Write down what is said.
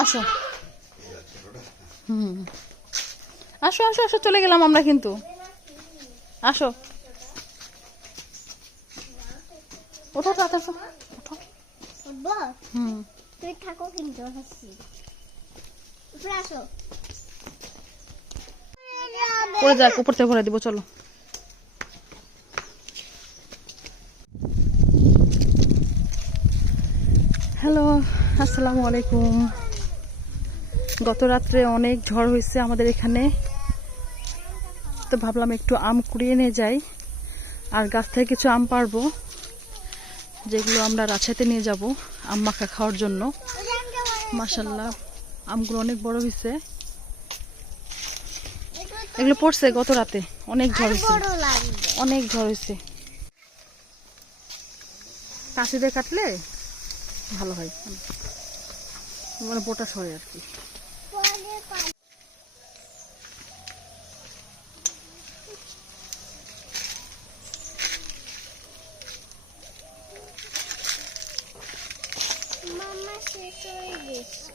আসো। হুম, আসো আসো আসো, চলে গেলাম আমরা কিন্তু। আসো, ওঠো তো, আসো ওঠো। হুম, তুমি থাকো কিন্তু হাসি উপরে আসো। পড়ে যাক, উপর থেকে ভরে দিব, চলো। হ্যালো, আসসালামু আলাইকুম। গত রাত্রে অনেক ঝড় হয়েছে আমাদের এখানে, তো ভাবলাম একটু আম কুড়িয়ে নিয়ে যাই, আর গাছ থেকে কিছু আম পারবো, যেগুলো আমরা রাজশাহীতে নিয়ে যাব আম মাখা খাওয়ার জন্য। মাশাল্লাহ, আমগুলো অনেক বড় হয়েছে। এগুলো পড়ছে গত রাতে, অনেক ঝড় হয়েছে, অনেক ঝড় হয়েছে। কাশি দিয়ে কাটলে ভালো হয়, মানে বোটা সরে আর কি। মামা শেষ হয়ে গেছে।